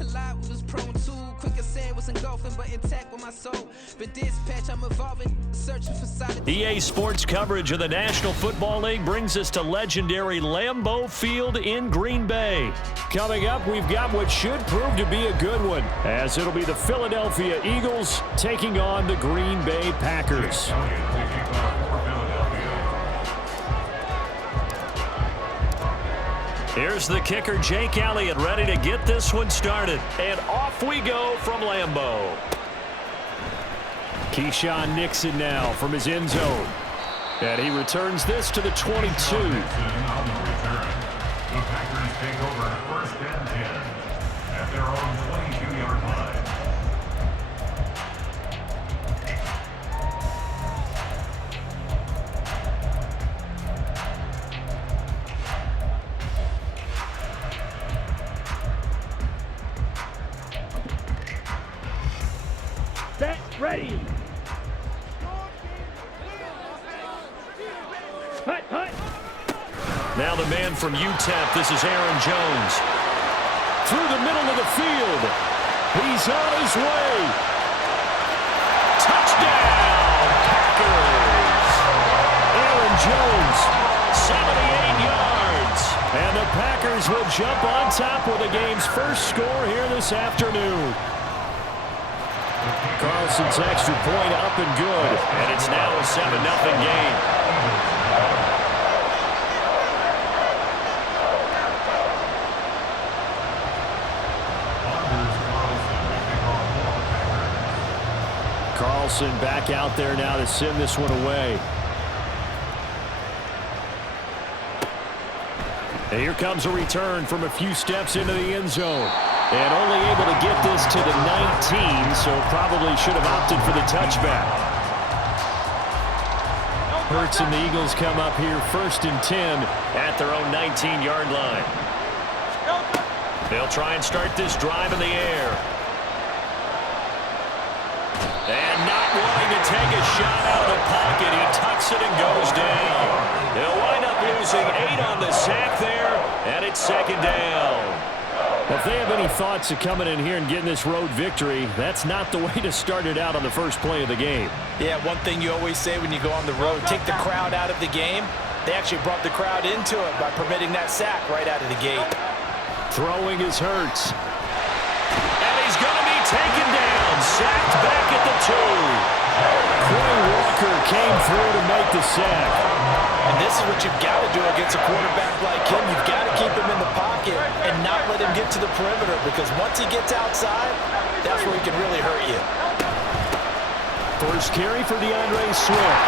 it's a lot we was prone to. Quicker saying was engulfing, but intact with my soul. Been dispatched, I'm evolving, searching for solid. EA Sports coverage of the National Football League brings us to legendary Lambeau Field in Green Bay. Coming up, we've got what should prove to be a good one, as it'll be the Philadelphia Eagles taking on the Green Bay Packers. Here's the kicker, Jake Elliott, ready to get this one started. And off we go from Lambeau. Keyshawn Nixon now from his end zone. And he returns this to the 22. The Packers take over 1st and 10 at their own 22-yard line. Set, ready. Hut, hut. Now the man from UTEP, this is Aaron Jones. Through the middle of the field. He's on his way. Touchdown, Packers. Aaron Jones, 78 yards. And the Packers will jump on top with the game's first score here this afternoon. Carlson's extra point up and good. And it's now a 7-0 game. Carlson back out there now to send this one away. And here comes a return from a few steps into the end zone. And only able to get this to the 19, so probably should have opted for the touchback. Hurts and the Eagles come up here 1st and 10 at their own 19-yard line. They'll try and start this drive in the air. And not wanting to take a shot out of the pocket, he tucks it and goes down. They'll wind up losing 8 on the sack there, and it's 2nd down. If they have any thoughts of coming in here and getting this road victory, that's not the way to start it out on the first play of the game. Yeah, one thing you always say when you go on the road, take the crowd out of the game. They actually brought the crowd into it by permitting that sack right out of the gate. Throwing is Hurts. And he's going to be taken down, sacked back at the 2. Quay Walker came through to make the sack. And this is what you've got to do against a quarterback like him. You've got to keep him in the pocket and not let him get to the perimeter, because once he gets outside, that's where he can really hurt you. First carry for DeAndre Swift.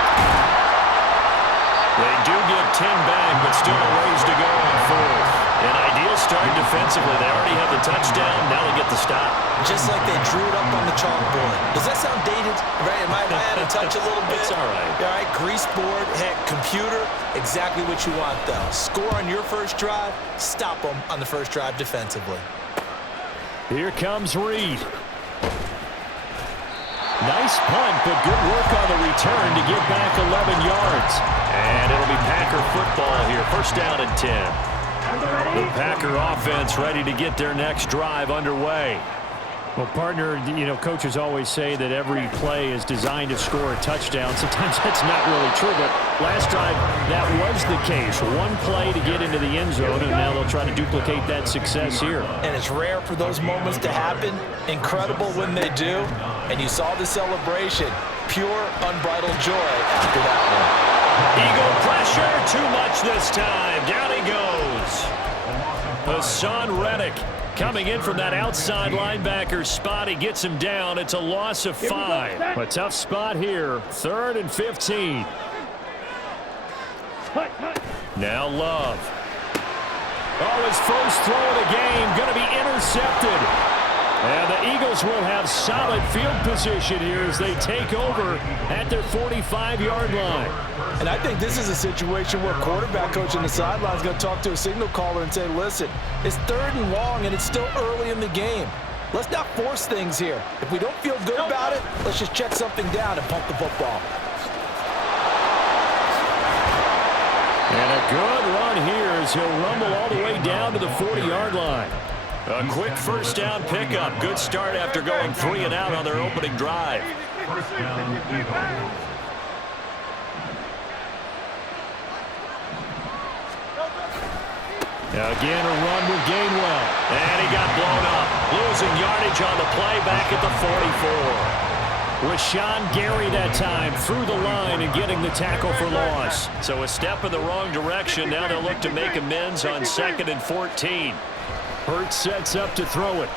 They do get 10 back, but still a ways to go on 4th. An ideal start defensively. They already have the touchdown. Now they get the stop. Just like they drew it up on the chalkboard. Does that sound dated? Right? Am I out of touch a little bit? It's all right. All right, grease board, heck, computer, exactly what you want, though. Score on your first drive, stop them on the first drive defensively. Here comes Reed. Nice punt, but good work on the return to get back 11 yards. And it'll be Packer football here. 1st down and 10. The Packer offense ready to get their next drive underway. Well, partner, you know, coaches always say that every play is designed to score a touchdown. Sometimes that's not really true, but last drive, that was the case. One play to get into the end zone, and now they'll try to duplicate that success here. And it's rare for those moments to happen. Incredible when they do. And you saw the celebration. Pure, unbridled joy after that one. Eagle pressure, too much this time. Down he goes. Hassan Reddick coming in from that outside linebacker spot. He gets him down. It's a loss of 5. A tough spot here. 3rd and 15. Now Love. Oh, his first throw of the game going to be intercepted. And the Eagles will have solid field position here as they take over at their 45-yard line. And I think this is a situation where quarterback coach on the sideline is going to talk to a signal caller and say, listen, it's 3rd and long and it's still early in the game. Let's not force things here. If we don't feel good about it, let's just check something down and pump the football. And a good run here as he'll rumble all the way down to the 40-yard line. A quick first down pickup. Good start after going 3 and out on their opening drive. First down, Eagles. Again, a run with Gainwell. And he got blown up. Losing yardage on the play back at the 44. Rashawn Gary that time through the line and getting the tackle for loss. So a step in the wrong direction. Now they'll look to make amends on 2nd and 14. Hurts sets up to throw it.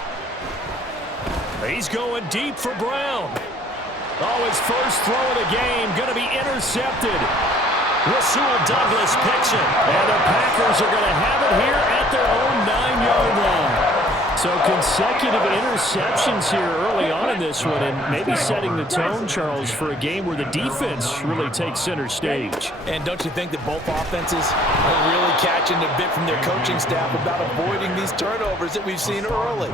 He's going deep for Brown. Oh, his first throw of the game going to be intercepted. Rasul Douglas picks it. And the Packers are going to have it here at their own 9-yard line. So consecutive interceptions here early on in this one, and maybe setting the tone, Charles, for a game where the defense really takes center stage. And don't you think that both offenses are really catching a bit from their coaching staff about avoiding these turnovers that we've seen early?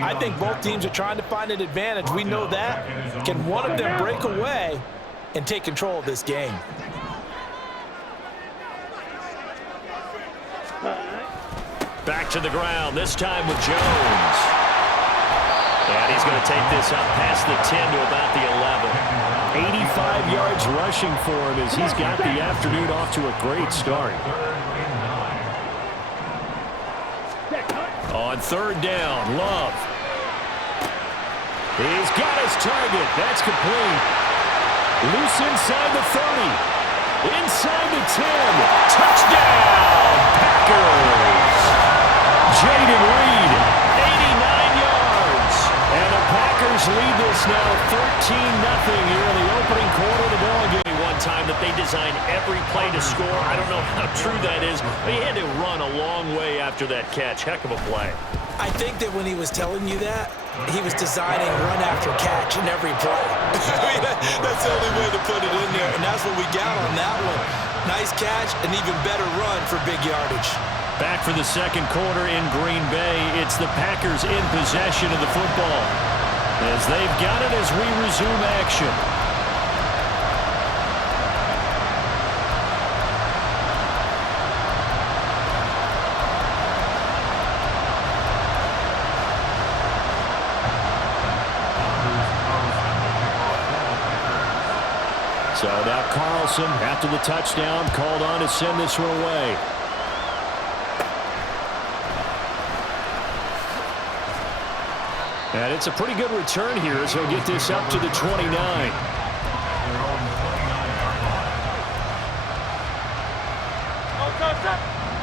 I think both teams are trying to find an advantage. We know that. Can one of them break away and take control of this game? Back to the ground, this time with Jones. And he's going to take this up past the 10 to about the 11. 85 yards rushing for him as he's got the afternoon off to a great start. On 3rd down, Love. He's got his target. That's complete. Loose inside the 30. Inside the 10. Touchdown, Packers. Jaden Reed, 89 yards. And the Packers lead this now 13-0 here in the opening quarter of the ballgame. One time that they designed every play to score. I don't know how true that is, but he had to run a long way after that catch. Heck of a play. I think that when he was telling you that, he was designing run after catch in every play. I mean, that's the only way to put it in there, and that's what we got on that one. Nice catch, an even better run for big yardage. Back for the second quarter in Green Bay. It's the Packers in possession of the football as they've got it as we resume action. So now Carlson, after the touchdown, called on to send this one away. And it's a pretty good return here as he'll get this up to the 29.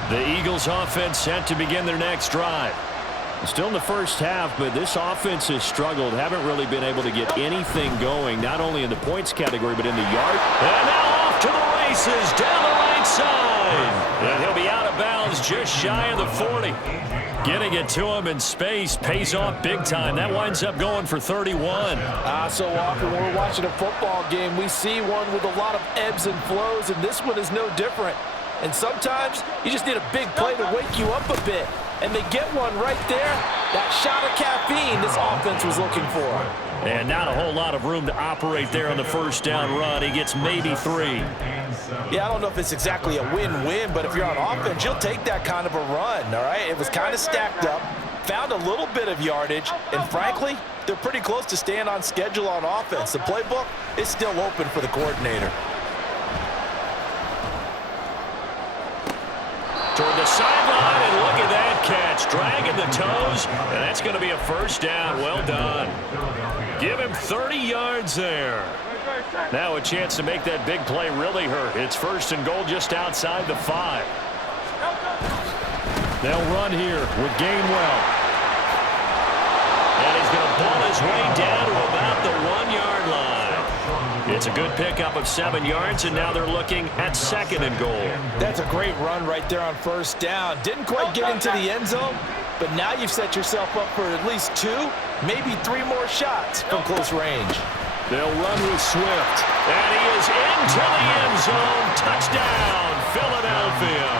The Eagles offense set to begin their next drive. Still in the first half, but this offense has struggled. Haven't really been able to get anything going, not only in the points category, but in the yard. And now off to the races down the right side. And he'll be out of bounds just shy of the 40. Getting it to him in space pays off big time. That winds up going for 31. So often when we're watching a football game, we see one with a lot of ebbs and flows, and this one is no different. And sometimes you just need a big play to wake you up a bit. And they get one right there. That shot of caffeine this offense was looking for. And not a whole lot of room to operate there on the first down run. He gets maybe 3. Yeah, I don't know if it's exactly a win-win, but if you're on offense, you'll take that kind of a run, all right? It was kind of stacked up, found a little bit of yardage, and frankly, they're pretty close to staying on schedule on offense. The playbook is still open for the coordinator. Toward the sideline, and look at that catch. Dragging the toes, and that's going to be a first down. Well done. Give him 30 yards there. Now a chance to make that big play really hurt. It's 1st and goal just outside the 5. They'll run here with Gainwell. And he's going to pull his way down to about the 1-yard line. It's a good pickup of 7 yards, and now they're looking at 2nd and goal. That's a great run right there on first down. Didn't quite get into the end zone, but now you've set yourself up for at least 2, maybe 3 more shots from close range. They'll run with Swift. And he is into the end zone. Touchdown, Philadelphia.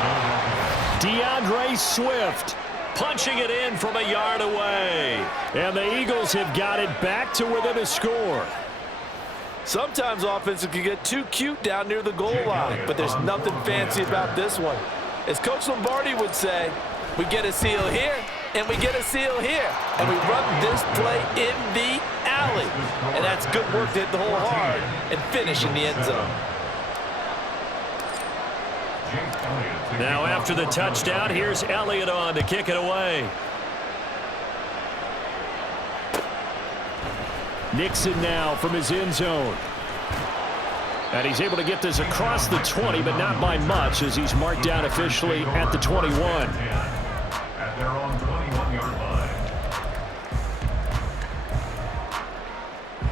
DeAndre Swift punching it in from a yard away. And the Eagles have got it back to within a score. Sometimes offenses can get too cute down near the goal line, but there's nothing fancy about this one. As Coach Lombardi would say, we get a seal here, And we get a seal here. And we run this play in the alley. And that's good work to hit the hole hard and finish in the end zone. Now after the touchdown, here's Elliott on to kick it away. Nixon now from his end zone. And he's able to get this across the 20, but not by much as he's marked down officially at the 21. At their own 21-yard line.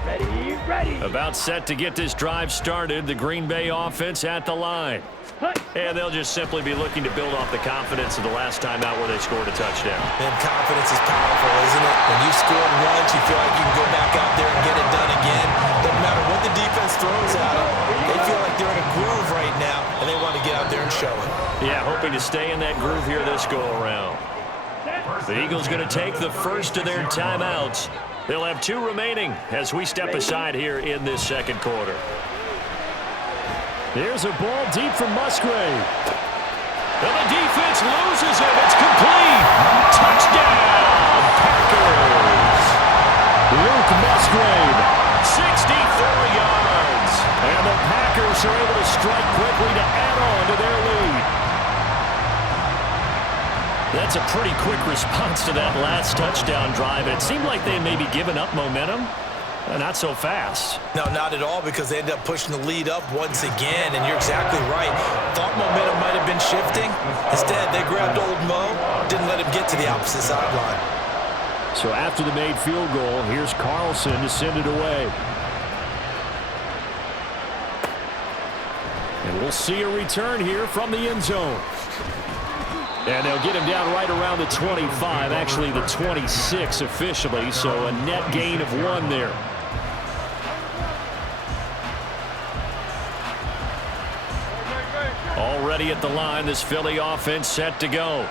Ready, ready. About set to get this drive started, the Green Bay offense at the line. And they'll just simply be looking to build off the confidence of the last time out where they scored a touchdown. And confidence is powerful, isn't it? When you scored once, you feel like you can go back out there and get it done again. Doesn't matter what the defense throws at them. They feel like they're in a groove right now, and they want to get out there and show it. Yeah, hoping to stay in that groove here this go-around. The Eagles going to take the first of their timeouts. They'll have 2 remaining as we step aside here in this second quarter. Here's a ball deep from Musgrave. And the defense loses it. It's complete. Touchdown, Packers. Luke Musgrave, 64 yards. And the Packers are able to strike quickly to add on to their lead. That's a pretty quick response to that last touchdown drive. It seemed like they had maybe given up momentum. Not so fast. No, not at all, because they ended up pushing the lead up once again, and you're exactly right. Thought momentum might have been shifting. Instead, they grabbed old Mo, didn't let him get to the opposite sideline. So after the made field goal, here's Carlson to send it away. And we'll see a return here from the end zone. And they'll get him down right around the 25, actually the 26 officially, so a net gain of 1 there. Already at the line, this Philly offense set to go.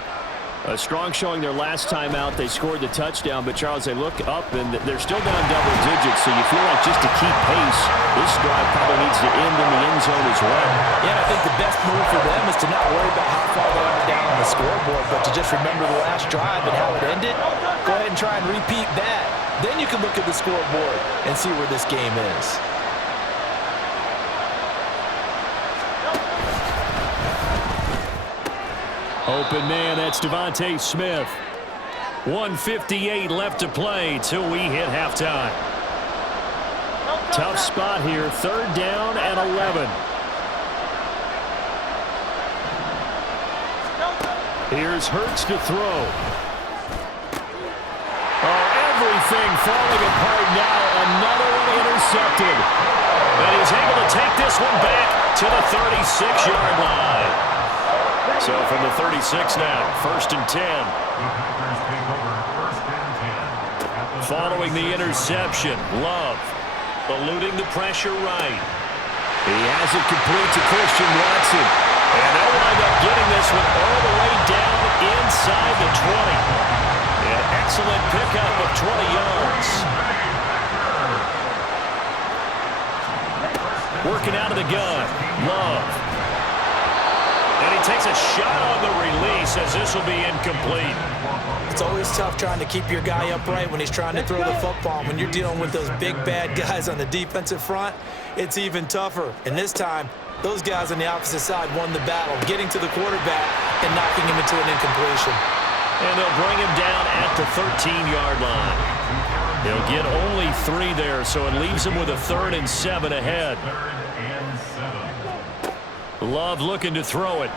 A strong showing their last time out. They scored the touchdown, but Charles, they look up and they're still down double digits, so you feel like just to keep pace, this drive probably needs to end in the end zone as well. Yeah, I think the best move for them is to not worry about how far they are down on the scoreboard, but to just remember the last drive and how it ended. Go ahead and try and repeat that. Then you can look at the scoreboard and see where this game is. Open man, that's Devontae Smith. 1:58 left to play till we hit halftime. Tough spot here, 3rd down and 11. Here's Hurts to throw. Oh, everything falling apart now. Another one intercepted. And he's able to take this one back to the 36-yard line. So from the 36 now, 1st and 10. Following the interception, Love eluding the pressure right. He has it complete to Christian Watson. And they'll wind up getting this one all the way down inside the 20. An excellent pickup of 20 yards. Working out of the gun, Love. And he takes a shot on the release as this will be incomplete. It's always tough trying to keep your guy upright when he's trying to throw the football. When you're dealing with those big, bad guys on the defensive front, it's even tougher. And this time, those guys on the opposite side won the battle, getting to the quarterback and knocking him into an incompletion. And they'll bring him down at the 13-yard line. They'll get only 3 there, so it leaves him with a 3rd and 7 ahead. Love looking to throw it.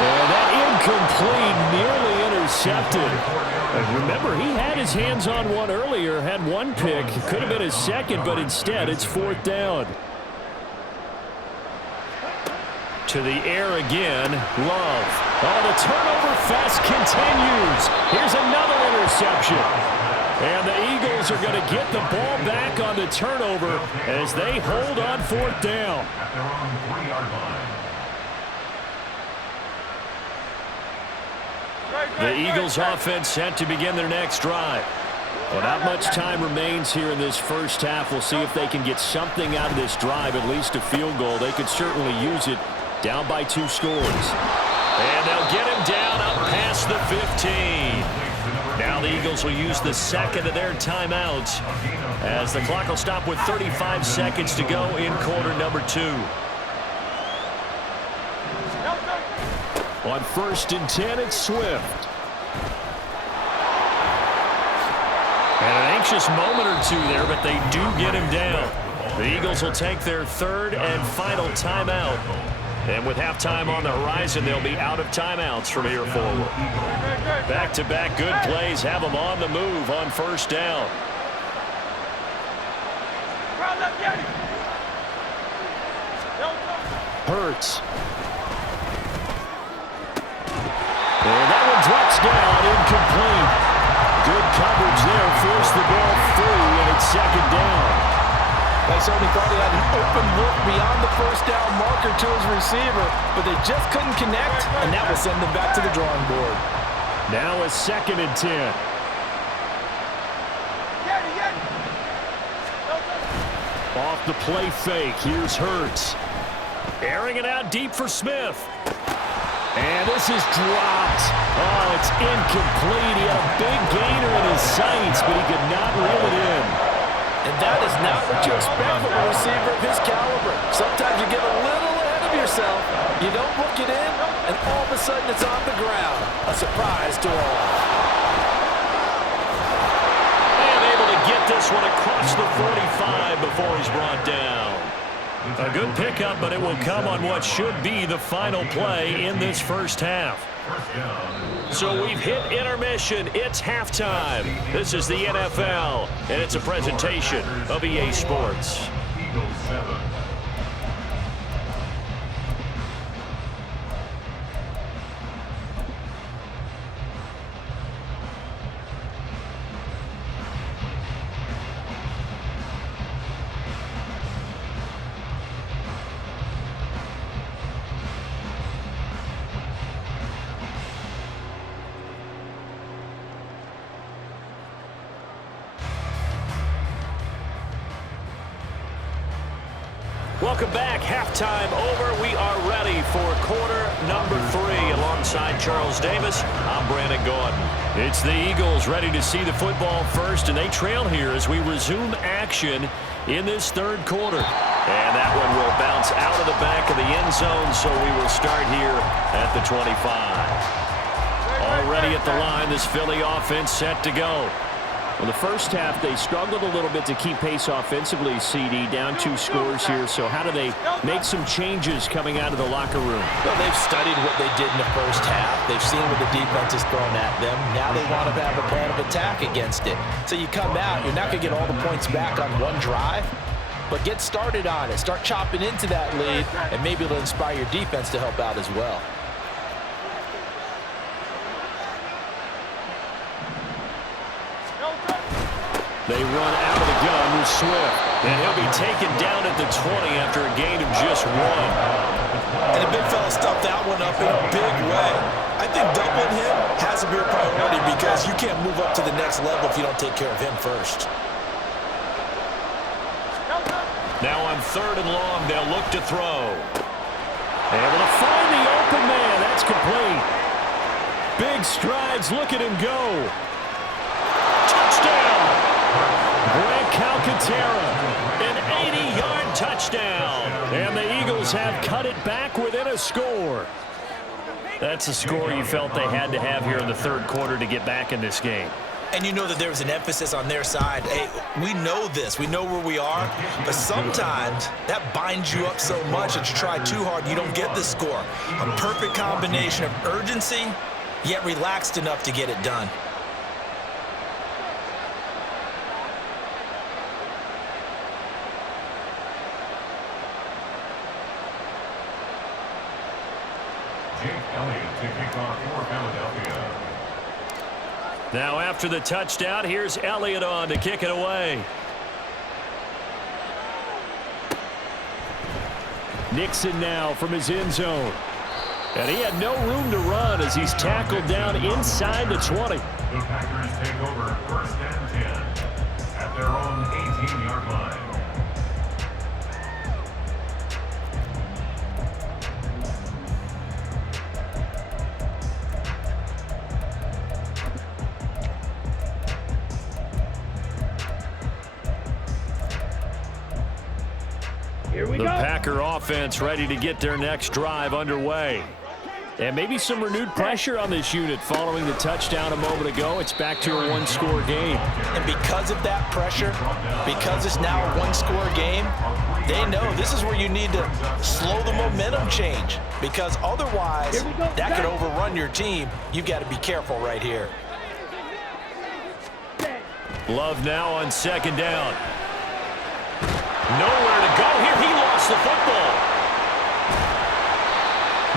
And that incomplete, nearly intercepted. And remember, he had his hands on one earlier, had 1 pick. Could have been his 2nd, but instead it's 4th down. To the air again, Love. Oh, the turnover fest continues. Here's another interception. And the Eagles are going to get the ball back on the turnover as they hold on 4th down. At their own 3-yard line. The Eagles offense set to begin their next drive. Well, not much time remains here in this first half. We'll see if they can get something out of this drive, at least a field goal. They could certainly use it down by 2 scores. And they'll get him down up past across the 15. Now the Eagles will use the second of their timeouts as the clock will stop with 35 seconds to go in quarter number 2. On 1st and 10, it's Swift. And an anxious moment or two there, but they do get him down. The Eagles will take their 3rd and final timeout. And with halftime on the horizon, they'll be out of timeouts from here forward. Back-to-back good plays have them on the move on 1st down. Hurts. And that one drops down, incomplete. Good coverage there, forced the ball through, and it's 2nd down. They certainly thought he had an open look beyond the 1st down marker to his receiver, but they just couldn't connect, and that will send them back to the drawing board. Now a 2nd and 10. Off the play fake, here's Hurts. Airing it out deep for Smith. And this is dropped. Oh, it's incomplete. He had a big gainer in his sights, but he could not reel it in. And that is not what you expect from a receiver of his caliber. Sometimes you get a little ahead of yourself. You don't look it in, and all of a sudden it's on the ground. A surprise to all. And able to get this one across the 45 before he's brought down. A good pickup, but it will come on what should be the final play in this 1st half. So we've hit intermission. It's halftime. This is the NFL, and it's a presentation of EA Sports. Eagles 7. Welcome back. Halftime over. We are ready for quarter number 3. Alongside Charles Davis, I'm Brandon Gordon. It's the Eagles ready to see the football first, and they trail here as we resume action in this 3rd quarter. And that one will bounce out of the back of the end zone, so we will start here at the 25. Already at the line, this Philly offense set to go. Well, the 1st half, they struggled a little bit to keep pace offensively, CD, down 2 scores here. So how do they make some changes coming out of the locker room? Well, they've studied what they did in the 1st half. They've seen what the defense has thrown at them. Now they want to have a plan of attack against it. So you come out, you're not going to get all the points back on one drive, but get started on it. Start chopping into that lead, and maybe it'll inspire your defense to help out as well. They run out of the gun with Swift, and he'll be taken down at the 20 after a gain of just 1. And the big fella stuffed that one up in a big way. I think doubling him has to be a priority because you can't move up to the next level if you don't take care of him first. Now on 3rd and long, they'll look to throw. Able to find the open man. That's complete. Big strides. Look at him go. Touchdown. Grant Calcaterra, an 80-yard touchdown. And the Eagles have cut it back within a score. That's a score you felt they had to have here in the 3rd quarter to get back in this game. And you know that there was an emphasis on their side. Hey, we know this. We know where we are. But sometimes that binds you up so much that you try too hard and you don't get the score. A perfect combination of urgency, yet relaxed enough to get it done. Jake Elliott to kick off for Philadelphia. Now after the touchdown, here's Elliott on to kick it away. Nixon now from his end zone. And he had no room to run as he's tackled down inside the 20. The Packers take over 1st and 10 at their own 18-yard line. Here we The go. Packer offense ready to get their next drive underway. And maybe some renewed pressure on this unit following the touchdown a moment ago. It's back to a one-score game. And because of that pressure, because it's now a one-score game, they know this is where you need to slow the momentum change, because otherwise that could overrun your team. You've got to be careful right here. Love now on second down. Nowhere to go here. He lost the football.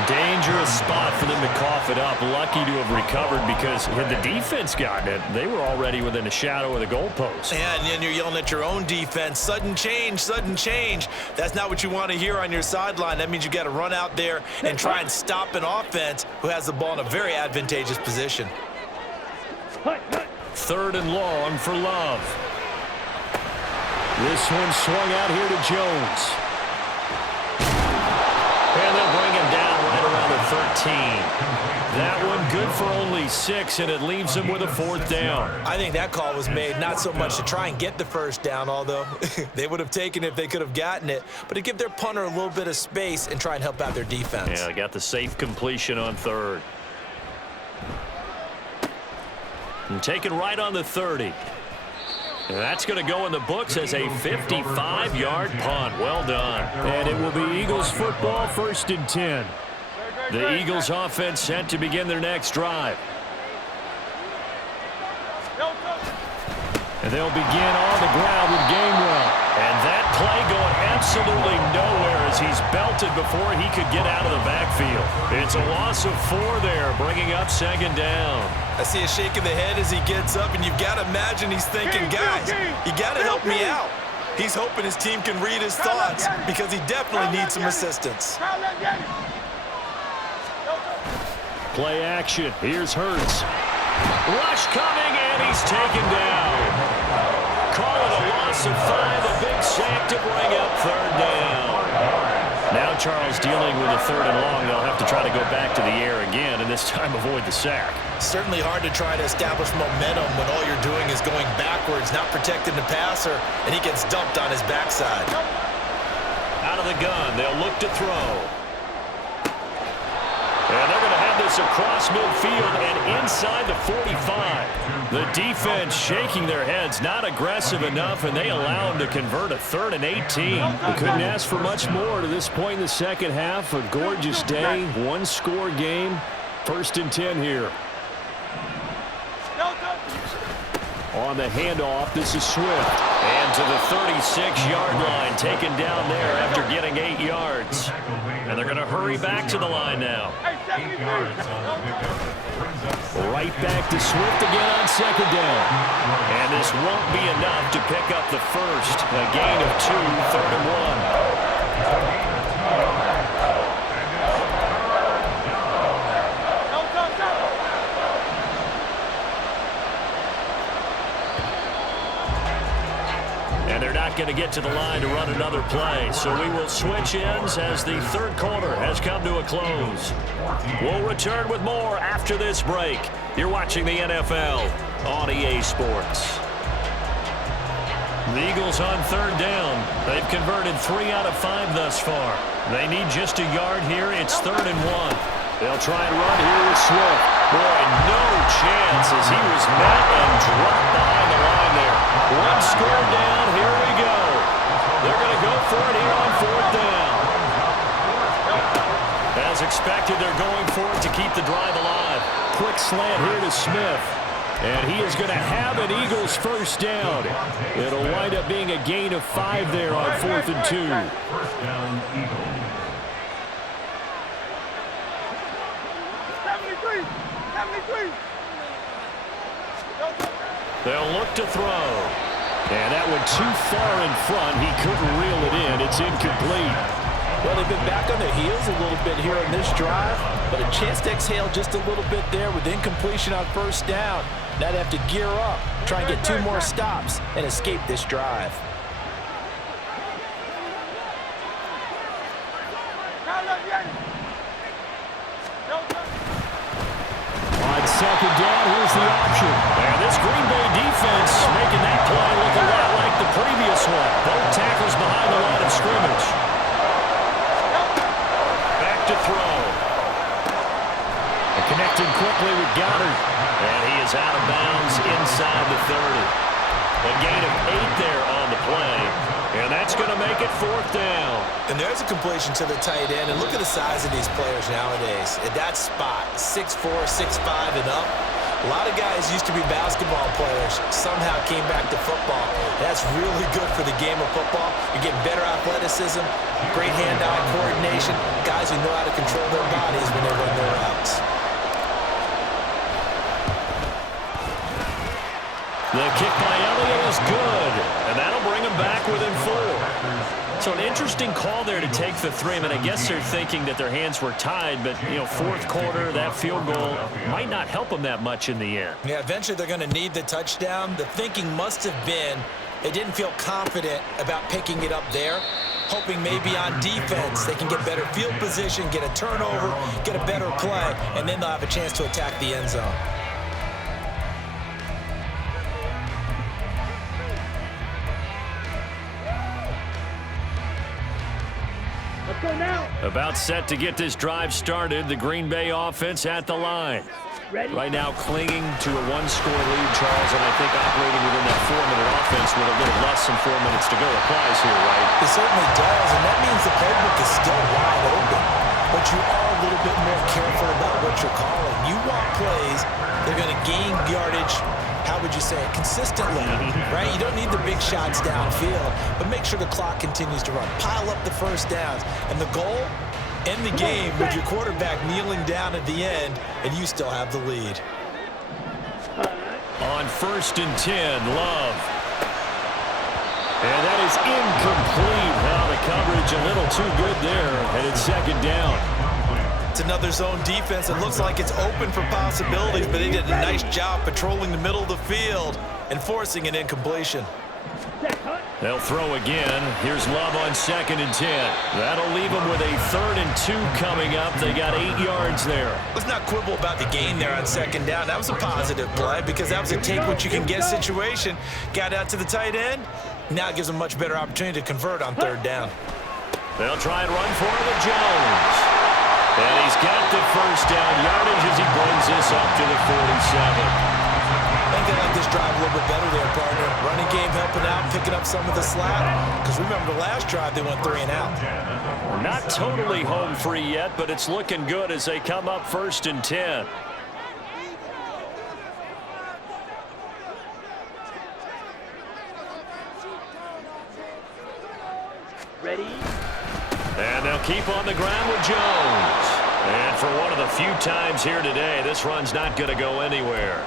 Dangerous spot for them to cough it up. Lucky to have recovered, because had the defense gotten it, they were already within a shadow of the goalpost. Yeah, and then you're yelling at your own defense. Sudden change, sudden change. That's not what you want to hear on your sideline. That means you got to run out there and try and stop an offense who has the ball in a very advantageous position. Third and long for Love. This one swung out here to Jones. And they'll bring him down right around the 13. That one good for only 6, and it leaves him with a fourth down. I think that call was made not so much to try and get the first down, although they would have taken it if they could have gotten it, but to give their punter a little bit of space and try and help out their defense. Yeah, they got the safe completion on third. And taken right on the 30. And that's going to go in the books as a 55-yard punt. Well done. And it will be Eagles football, 1st and 10. The Eagles offense set to begin their next drive. And they'll begin on the ground with Gainwell. And that play going absolutely nowhere as he's belted before he could get out of the backfield. It's a loss of 4 there, bringing up second down. I see a shake of the head as he gets up, and you've got to imagine he's thinking, guys, you got to help me out. He's hoping his team can read his thoughts, because he definitely needs some assistance. Play action. Here's Hurts. Rush coming, and he's taken down. Call it a loss of 5, a big sack to bring up third down. Now Charles dealing with a third and long. They'll have to try to go back to the air again, and this time avoid the sack. Certainly hard to try to establish momentum when all you're doing is going backwards, not protecting the passer, and he gets dumped on his backside. Out of the gun, they'll look to throw. And they're going to have this across midfield and inside the 45. The defense shaking their heads, not aggressive enough, and they allow them to convert a 3rd and 18. We couldn't ask for much more to this point in the second half. A gorgeous day, one-score game, 1st and 10 here. On the handoff, this is Swift. And to the 36-yard line, taken down there after getting 8 yards. And they're going to hurry back to the line now. Right back to Swift again on second down. And this won't be enough to pick up the first. A gain of 2, 3rd and 1. And they're not going to get to the line to run another play. So we will switch ends as the third quarter has come to a close. We'll return with more after this break. You're watching the NFL on EA Sports. The Eagles on third down. They've converted 3 out of 5 thus far. They need just a yard here. It's 3rd and 1. They'll try and run here with Swift. Boy, no chance as he was met and dropped behind the line there. 1 score down. Here we go. They're going to go for it here on 4th down. As expected, they're going for it to keep the drive alive. Quick slant here to Smith. And he is going to have an Eagles first down. It'll wind up being a gain of 5 there on 4th and 2. First down, Eagles. 73. They'll look to throw. And that one too far in front. He couldn't reel it in. It's incomplete. Well, they've been back on their heels a little bit here in this drive, but a chance to exhale just a little bit there with incompletion on first down. Now they have to gear up, try and get 2 more stops, and escape this drive. On second down, here's the option. And this Green Bay defense making that play look a lot like the previous one. Both tackles behind the line of scrimmage. 30. A gain of 8 there on the play. And that's going to make it 4th down. And there's a completion to the tight end. And look at the size of these players nowadays. At that spot, 6'4", 6'5", and up. A lot of guys used to be basketball players, somehow came back to football. That's really good for the game of football. You're getting better athleticism, great hand-eye coordination, guys who know how to control their bodies when they run their routes. The kick by Elliott is good, and that'll bring him back within 4. So an interesting call there to take the 3. I mean, I guess they're thinking that their hands were tied, but, you know, 4th quarter, that field goal might not help them that much in the end. Yeah, eventually they're going to need the touchdown. The thinking must have been they didn't feel confident about picking it up there, hoping maybe on defense they can get better field position, get a turnover, get a better play, and then they'll have a chance to attack the end zone. About set to get this drive started. The Green Bay offense at the line. Right now clinging to a 1-score lead, Charles, and I think operating within that 4-minute offense with a little less than 4 minutes to go applies here, right? It certainly does, and that means the playbook is still wide open. But you are a little bit more careful about what you're calling. You want plays that are going to gain yardage, how would you say it, consistently, right? You don't need the big shots downfield, but make sure the clock continues to run. Pile up the first downs. And the goal, end the game with your quarterback kneeling down at the end, and you still have the lead. On 1st and 10, Love. And that is incomplete. Now the coverage a little too good there, and it's 2nd down. It's another zone defense. It looks like it's open for possibilities, but they did a nice job patrolling the middle of the field and forcing an incompletion. They'll throw again. Here's Love on 2nd and 10. That'll leave them with a 3rd and 2 coming up. They got 8 yards there. Let's not quibble about the gain there on 2nd down. That was a positive play because that was a take-what-you-can-get situation. Got out to the tight end. Now it gives them a much better opportunity to convert on 3rd down. They'll try and run for it with Jones. And he's got the 1st down yardage as he brings this up to the 47. I think they like this drive a little bit better there, partner. Running game helping out, picking up some of the slack. Because remember, the last drive, they went 3 and out. We're not totally home free yet, but it's looking good as they come up 1st and 10. Ready? And they'll keep on the ground with Jones. And for one of the few times here today, this run's not going to go anywhere.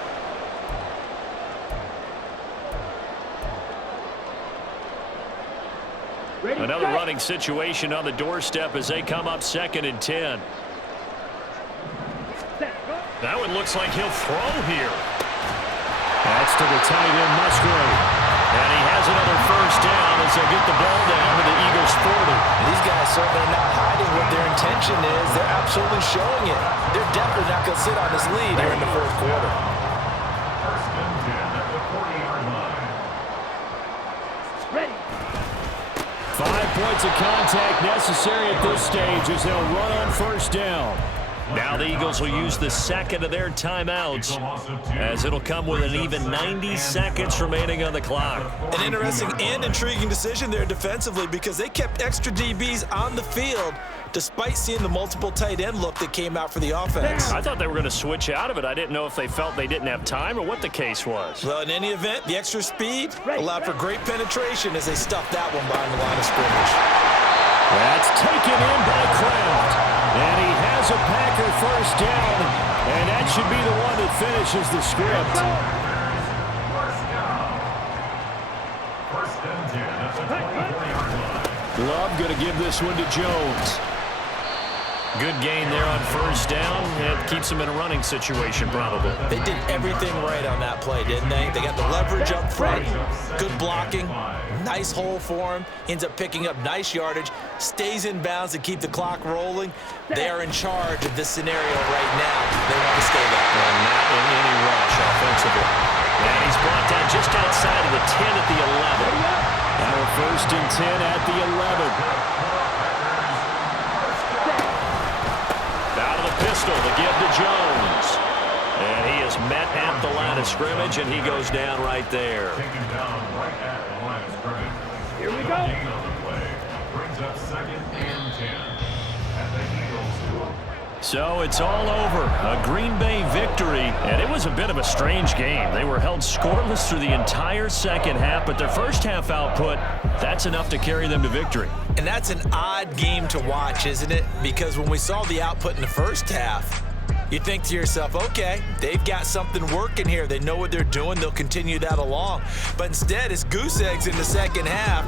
Another running situation on the doorstep as they come up 2nd and 10. That one looks like he'll throw here. That's to the tight end, Musgrave. And he has another 1st down as they'll get the ball down to the Eagles 40. These guys certainly not hiding what their intention is. They're absolutely showing it. They're definitely not going to sit on this lead here in the 4th quarter. 1st and 10 at the 40-yard line. Ready? 5 points of contact necessary at this stage as they'll run on 1st down. Now the Eagles will use the 2nd of their timeouts as it'll come with an even 90 seconds remaining on the clock. An interesting and intriguing decision there defensively because they kept extra DBs on the field despite seeing the multiple tight end look that came out for the offense. I thought they were going to switch out of it. I didn't know if they felt they didn't have time or what the case was. Well, in any event, the extra speed allowed for great penetration as they stuffed that one behind the line of scrimmage. That's taken in by Kraft. And he has a Packer 1st down, and that should be the one that finishes the script. 1st and 10 at the 24-yard line. Love going to give this one to Jones. Good gain there on 1st down. It keeps them in a running situation, probably. They did everything right on that play, didn't they? They got the leverage up front, good blocking, nice hole for him. Ends up picking up nice yardage, stays in bounds to keep the clock rolling. They are in charge of this scenario right now. They want to stay that way. And not in any rush offensively. And he's brought down just outside of the 10 at the 11. Now 1st and 10 at the 11. Out of the pistol to give to Jones. And he is Eagles met at the line of scrimmage, and he goes down right there. Taken down right at the line of scrimmage. Here we No go. gain on the play. Brings up 2nd and 10. And the Eagles do it. So it's all over. A Green Bay victory, and it was a bit of a strange game. They were held scoreless through the entire second half, but their first half output, that's enough to carry them to victory. And that's an odd game to watch, isn't it? Because when we saw the output in the first half, you think to yourself, okay, they've got something working here. They know what they're doing. They'll continue that along. But instead, it's goose eggs in the second half.